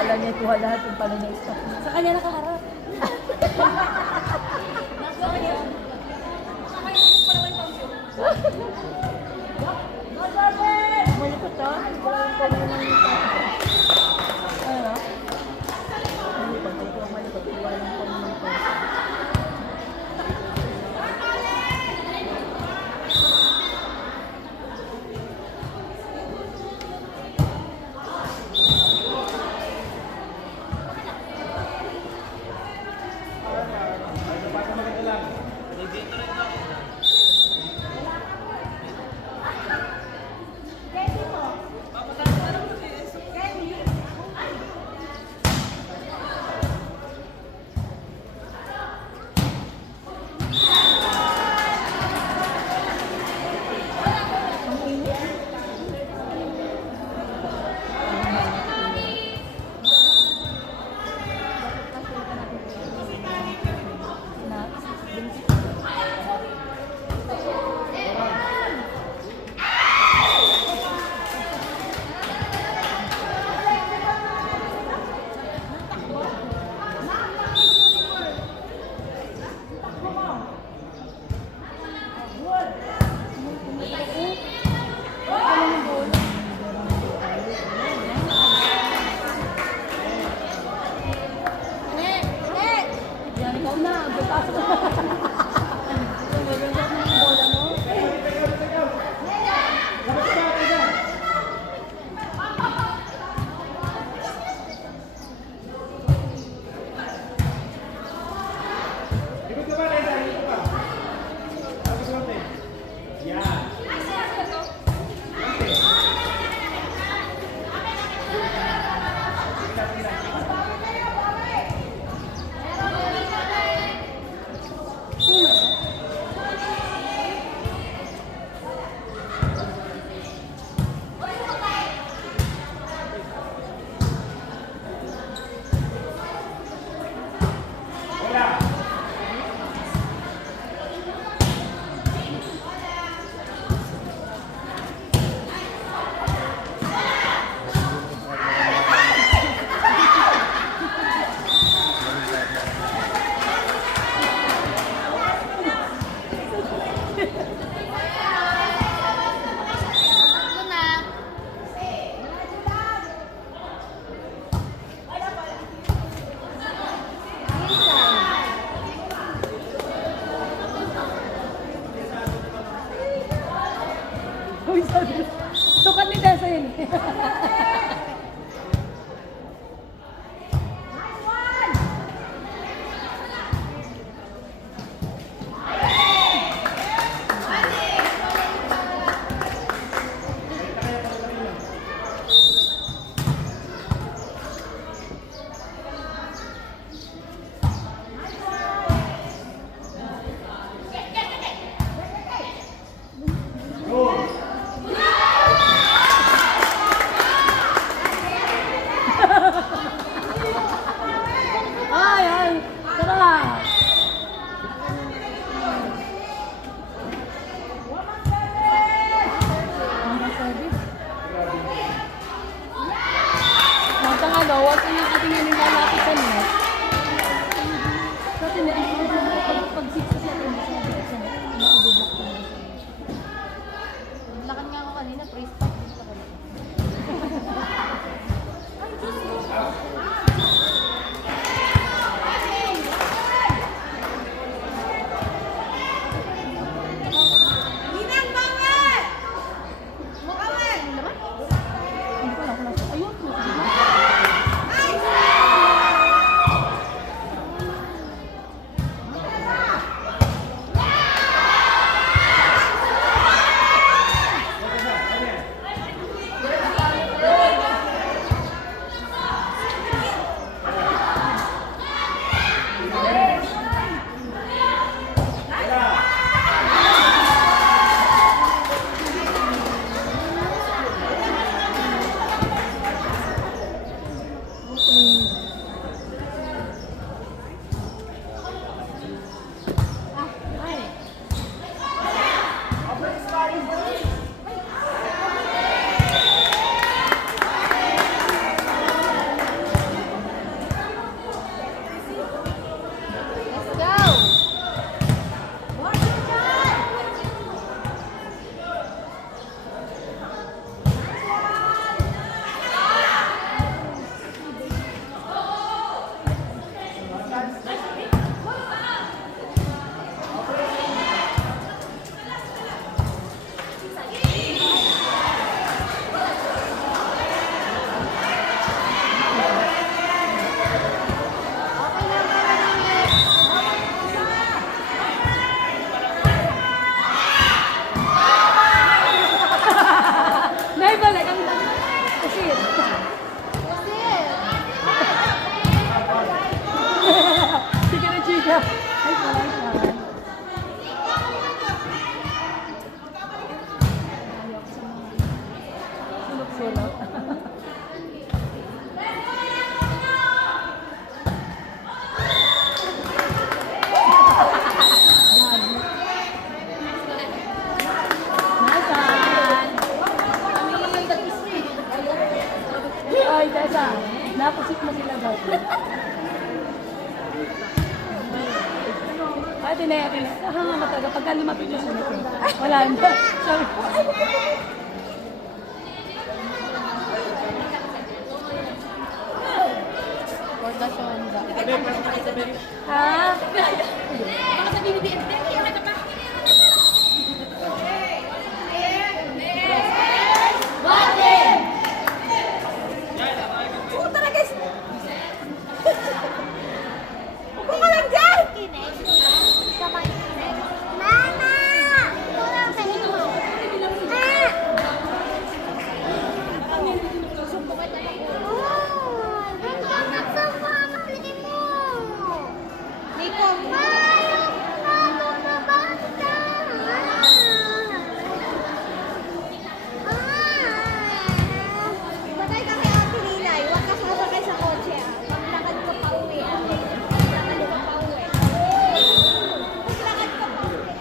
Kala niya kuha lahat yung pala niya stop. Sa kanya nakaharap. Nasa kanya. Nakainis pa naman yung pang-show. Malikot ha? Malikot na lang ito. Ano? Malikot. Iwanan ko naman ito. Sukat ni Dasa yun. Huwag ka nang ating yung lalapitan mo. Kasi pag-six sa atin, nakagubok ko. Lakad nga ako kanina, praise pa. Ay, Diyos ko. Tessa, napusit mo sila daw. Ay, tinaya. Hanga mataga. Pagka lumapit mo sa nito. Wala na. Sorry. Ha? Baka sabihin ni BFD, kaya ka pa. Oo, talaga. Upo ka lang dyan! Mama! Ito lang sa inyo. Oh, ganda na sa family mo. Nico, Mayroon na banda. patay ka kay Ate Lilay. Huwag ka sasakay sa kotse, ah. Maglakad ka pa uwi, ah. Maglakad ka pa uwi. Maglakad ka pa uwi.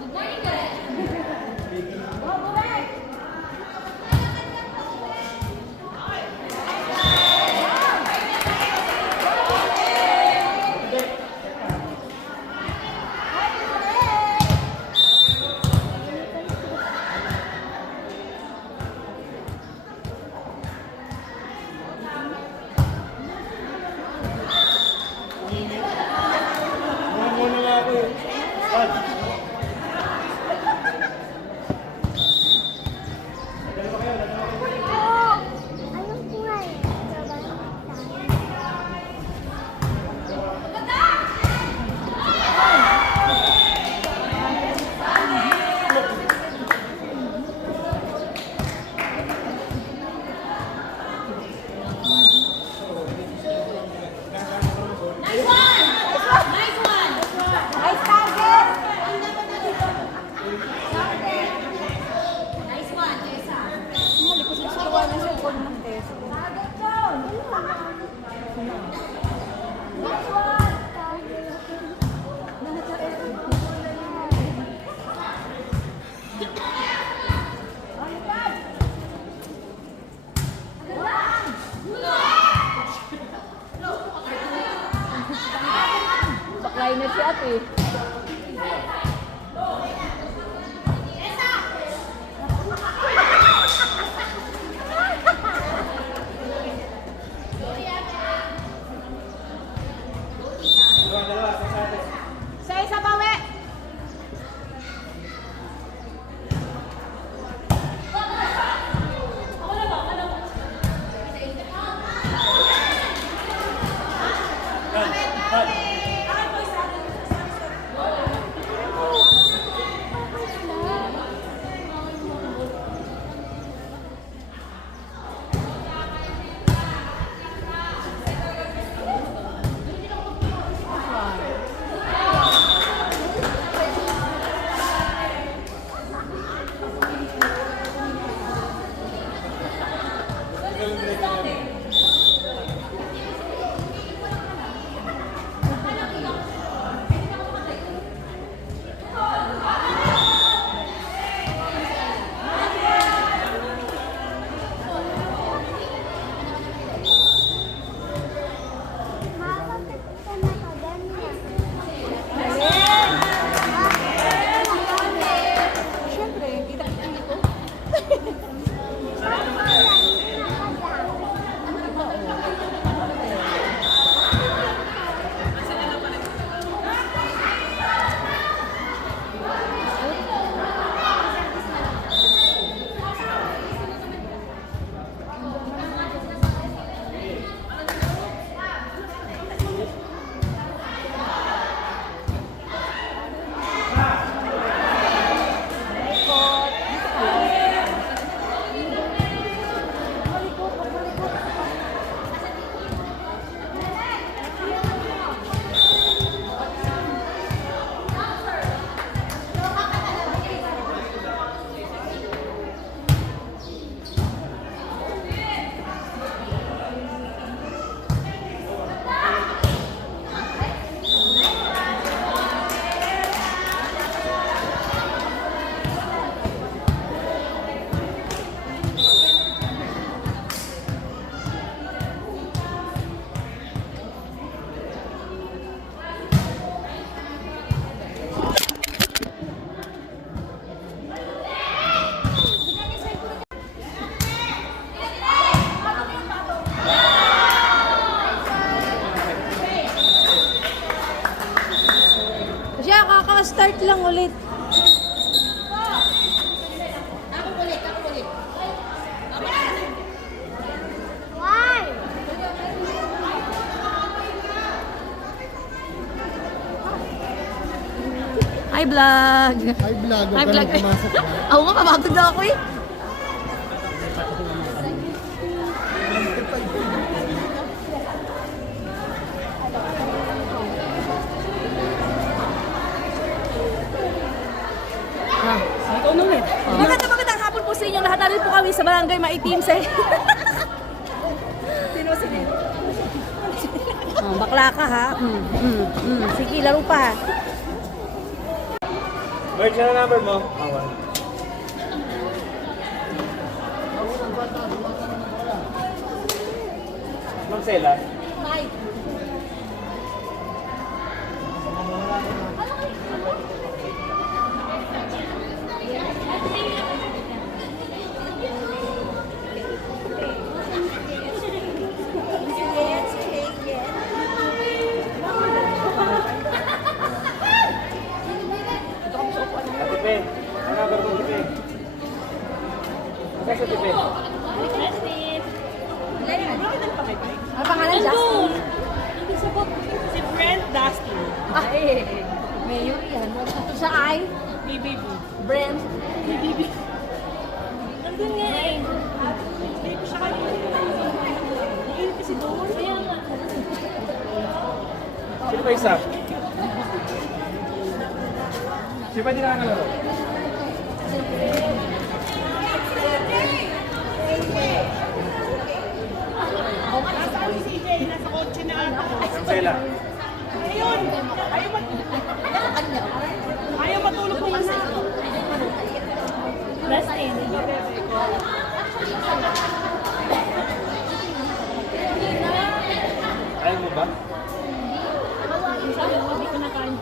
Good morning, guys. Oh, bumalik! Ayun po nga eh. Nice one! Nice one! Nice target! Nice one, Tessa. Malikot na sa gawa ng cellphone ng Tessa. Baklay na siya ate. Sa isa bawi! start lang ulit. Why? Hi, vlog! Hi vlog, Hi, huwag ka vlog. nang pumasok na. Ako nga, mapagod na ako eh. Ikaw na ulit. Magandang hapon po sa inyo lahat. Narin po kami sa Barangay Maitim sa... Sino sino? Bakla ka ha? Sige, laro pa ha. Merge na number mo. Awan. Ma'am Sela. Tipe. Ang number mo, Tipe. Asa sa Tipe? Ano pangalan, Justin? Si Brent Dustin. Ay, Mayor yan. Ito siya ay BBB. Brent. Nandun nga eh. Hindi ko siya kayo. Hindi kasi doon. Kaya nga. Sino ba isa? Sino ba di nakakalaro? Nasaan si CJ? Nasa kotse na ako. Ma'am Sela. Ayun! Ayaw matulog ko kasi. Last in. Ayaw mo ba? Hindi ko nakain.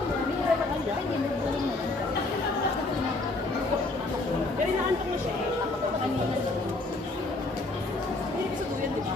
Pero inaantok na siya eh. Hindi sa duyan, di ba?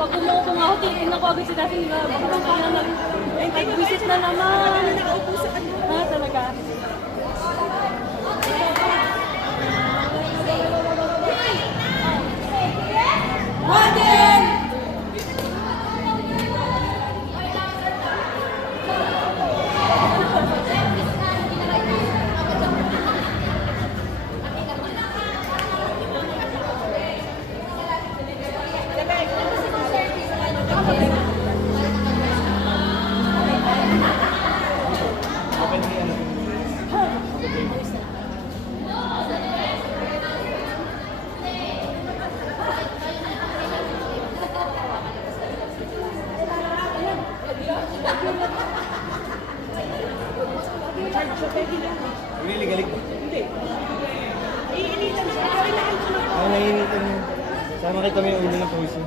Pag umuo ko nga ako, titignan ko agad si Dati nila. Baka nag-visit na naman. Ha, talaga. Really galing mo? Hindi. Iinitan siya. Ay, nainitan mo. Sana kita may ulo ng puso.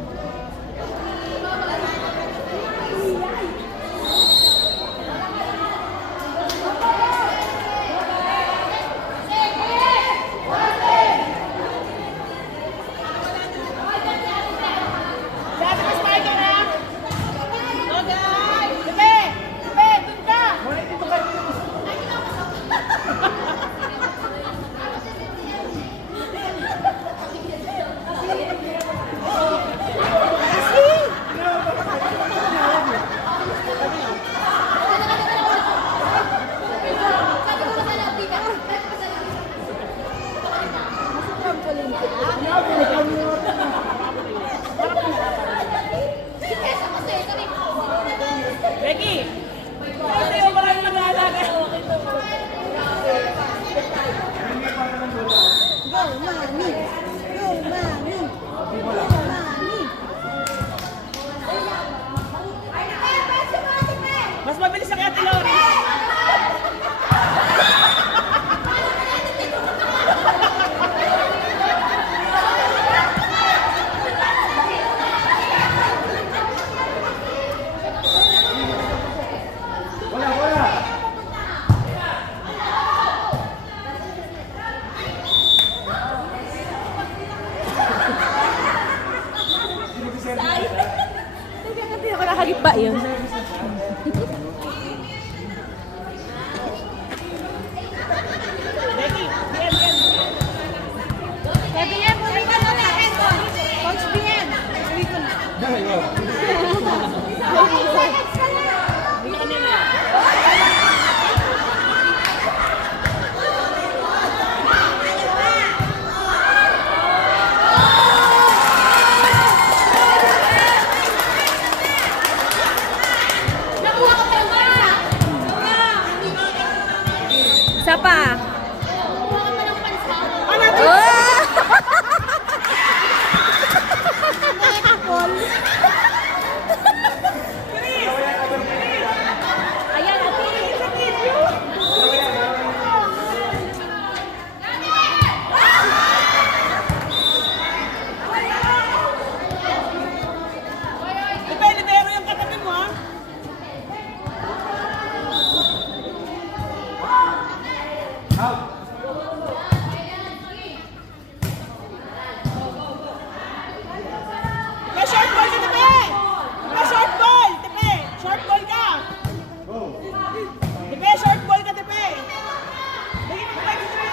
Ba yun? BM, uwi ka na. Coach BM. Uwi ko na. 15 seconds ka lang. Isa pa. Ayan, Libero yung katabi mo, ha? May short ball ka, Tepe! May short ball, Tepe! Short ball ka! Tepe, short ball ka, Tepe! Bigyan mo ka, Tepe!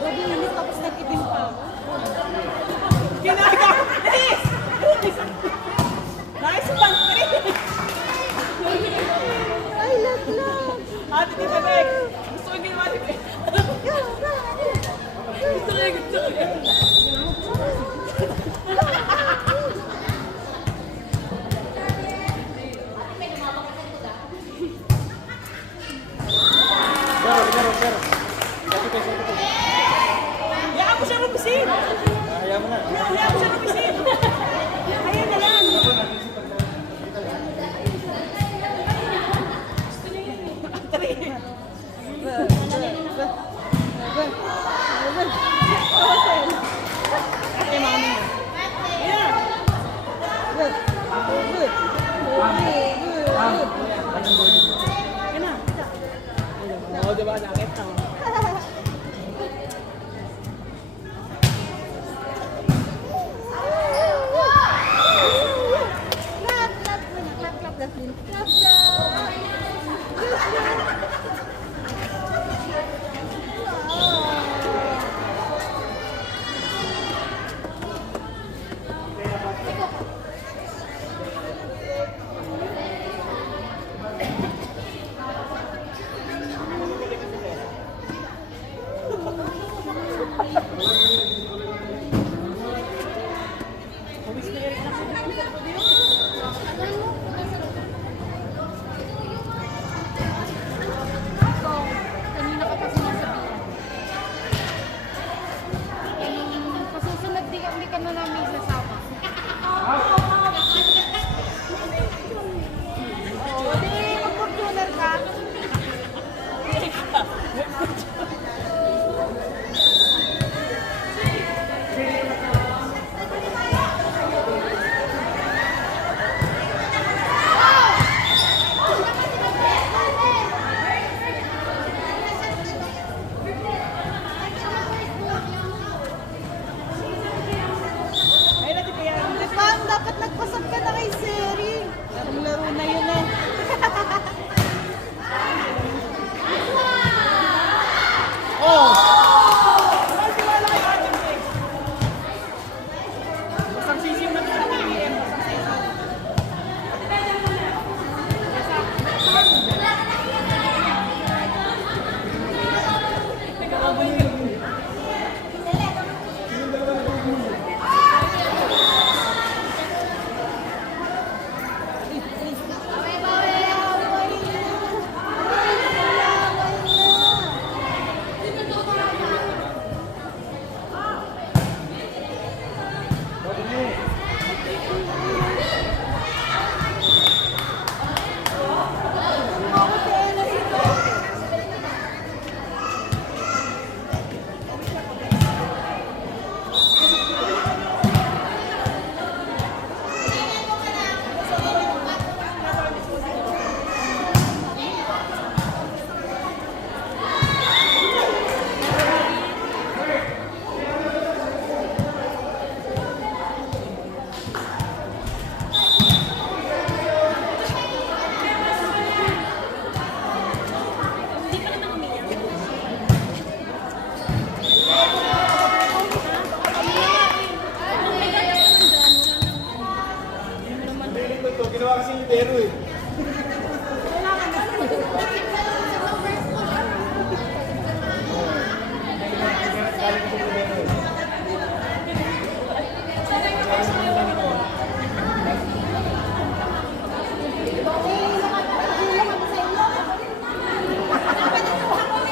Lagi init tapos nag-itim pa ako. Ginaga! Chris! Nice one, Chris! ay, laglag. Ate Tita Beck, gusto ko ginawa ni Beck. Gusto ko. Pero. Hayaan mo siya rumisin! Kaya mo na. Hayaan mo siya rumisin! Ayan na lang! Ate, mami. Ayan! Ayan na. Oo, diba? Nakita mo. Kanina ka pa sinasabihan. Pasusunod di ka na namin sasama. Oo, di mag-fortuner ka. Ayun na, Tita yan. Ma'am, dapat nagpasap ka na kay Seri. Larong-laro na yun eh. Ay, tiwala kay Ate Beck. Basang sisiw na ito sa PBM. Basang sisiw. ginawa kasi yung pero eh. Galing ko sa pero eh.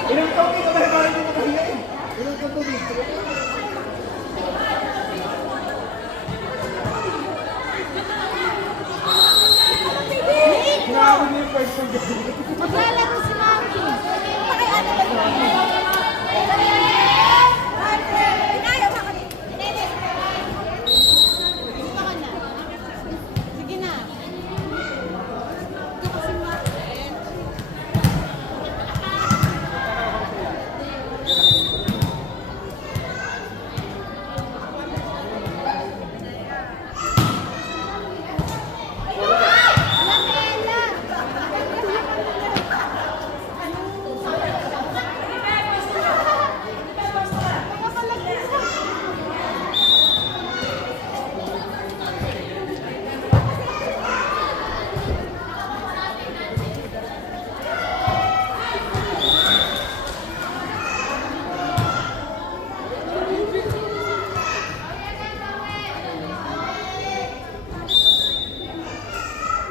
Ilang taon ito ba parang hindi mo kahiya eh? Ilang taon ito dito? Grabe na yung first one dyan. Maglalaro si Mami. Pakiano ba ito? Inayo ba kami? Dito ka na. Sige na. Ito kasi Mami.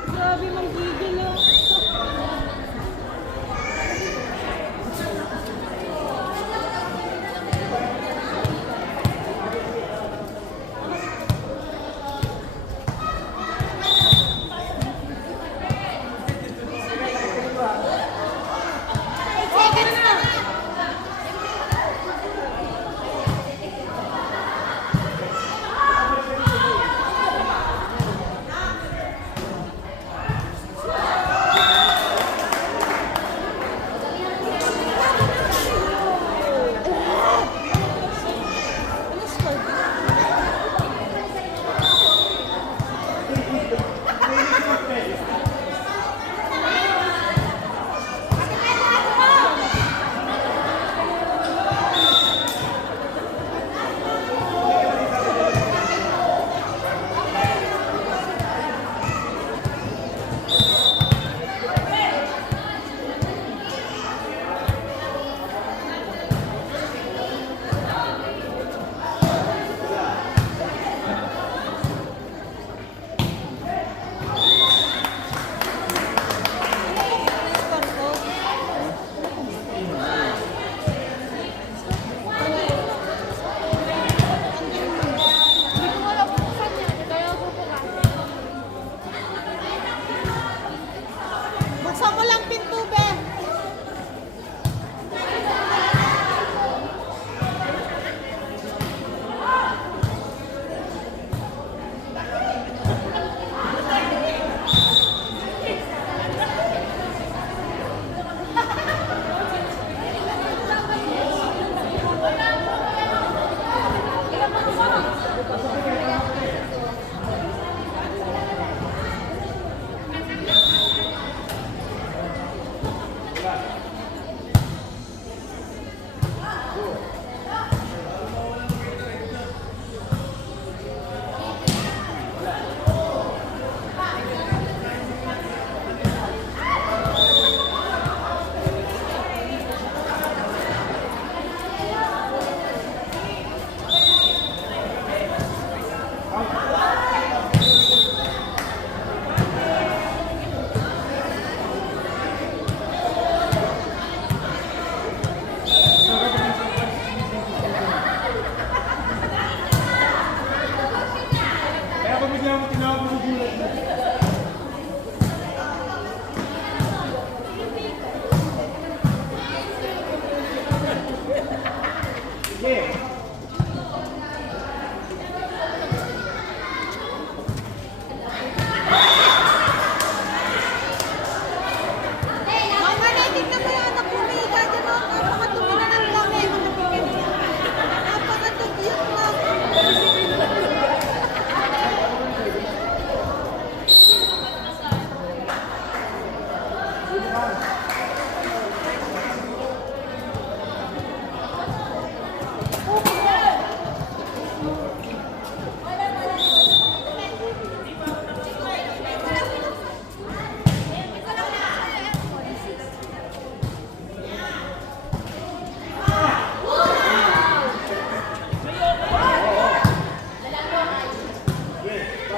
Grabe, manggigil ah. Seconds na. Buksan mo lang pinto, be. Kaya kung bigla mo tinawag mo gulat na. Sige. Mama, tignan mo yung anak ko. May higa dyan, oh. Napakadumi na ng dami. Napakadumi na. Oh,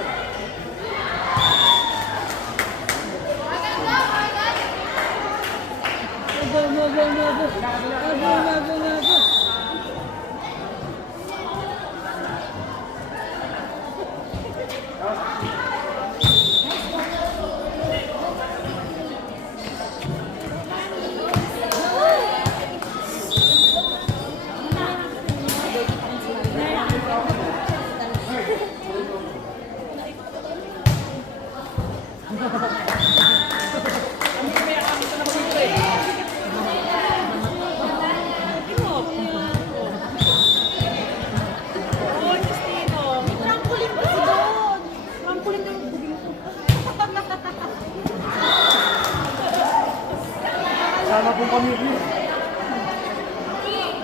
Justino. Trampoline kasi doon. Trampoline na yung bubing ko. Sama pong pamilya.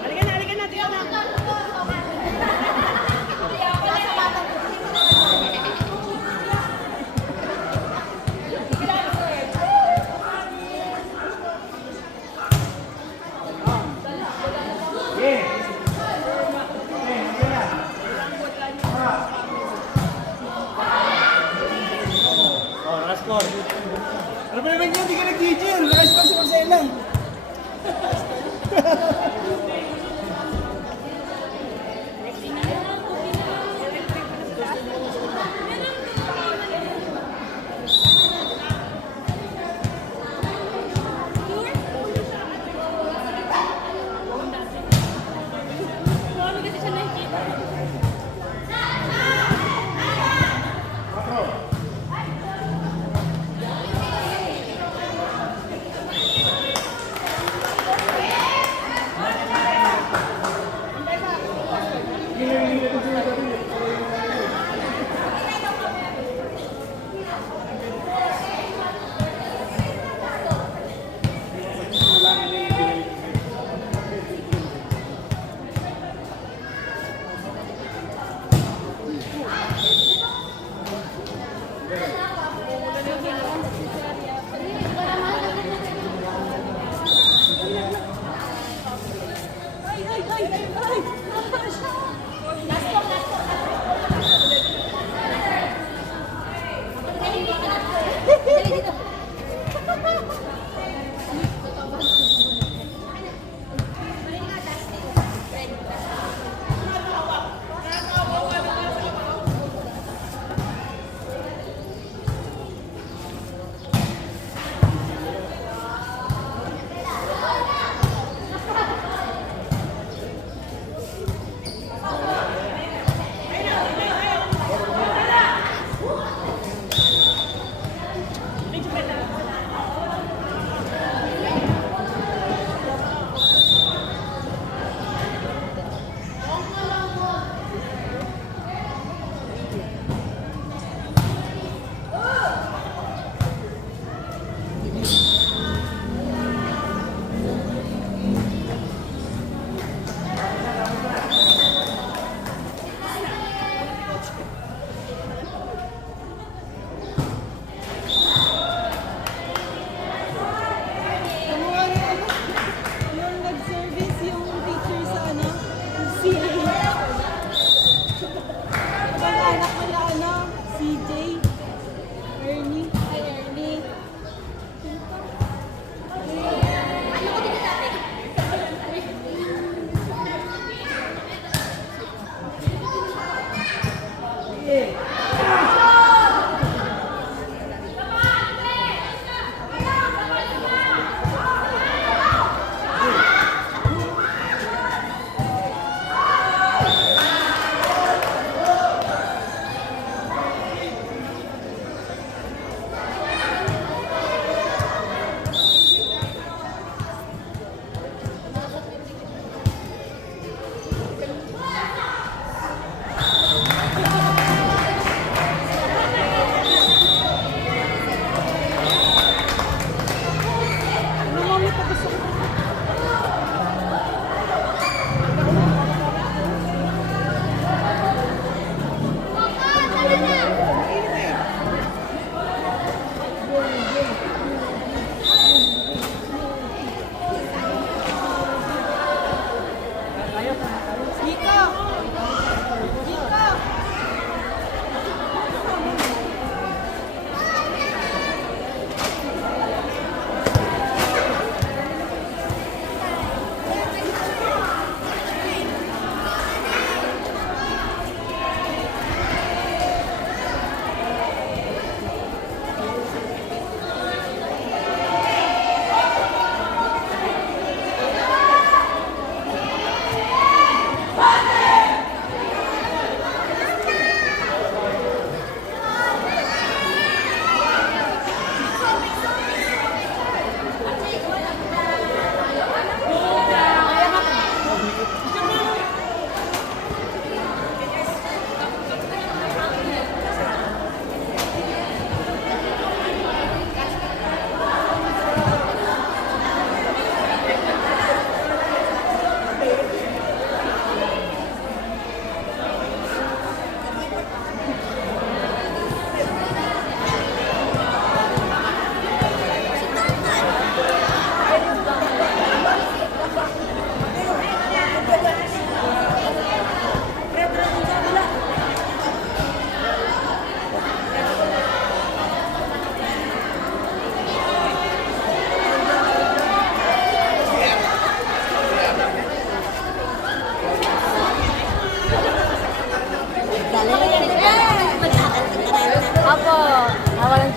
Halika na, dito na. Oh, naka-score. Ano ba naman yun? Hindi ka nag-gigil. Naka-score si Marcela.